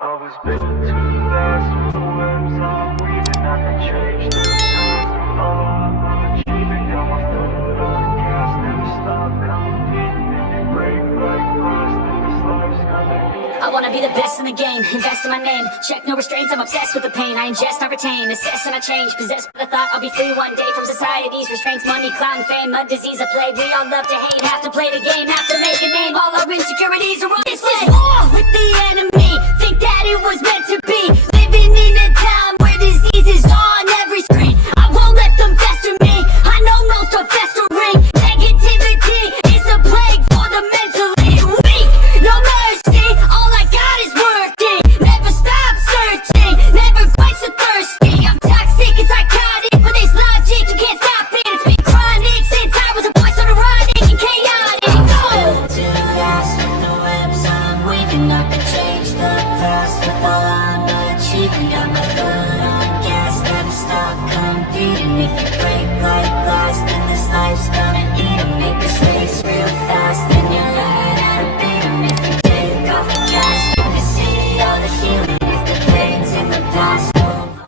I was built to last with the webs I'm weaving. I can change the past with all I'm achieving. Got my foot on the gas, never stop competing. If you break like glass, then this life's gonna eat. I wanna be the best in the game, invest in my name. Check no restraints, I'm obsessed with the pain. I ingest, I retain, assess and I change. Possessed by the thought I'll be free one day from society's restraints. Money, clout, and fame, a disease, a plague. We all love to hate, have to play the game, have to make a name. All our insecurities are on display. This is war with the enemy, think that it was meant to be. Living in a time where disease is on every screen. I won't let them fester me, I know no still festering. Negativity is a plague for the mentally weak. No mercy, all I got is working. Never stop searching, never quite so thirsty. I'm toxic and psychotic, but there's logic, you can't stop it. It's been chronic since I was a boy, so neurotic and chaotic. Built to last with the webs I'm weaving. I can change the past with all I'm achieving. Got my foot on gas, never stop competing. If you